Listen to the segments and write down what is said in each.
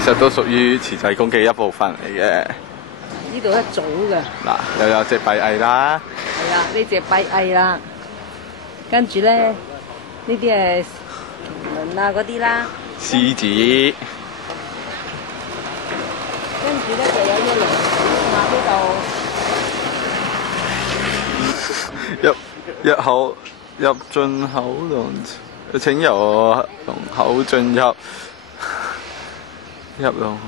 其實都屬於慈濟宮嘅一部分嚟嘅。呢度一組嘅。嗱，又有隻閉翳啦。係啊，呢隻閉翳啦。跟住咧，呢啲係麒麟啊嗰啲啦。獅子。跟住咧就有隻龍啊呢度。入口入進口龍，請由龍口進入。入龍。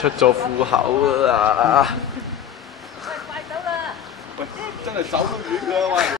出咗虎口啦！喂，快走啦！喂，真係走都遠㗎喂！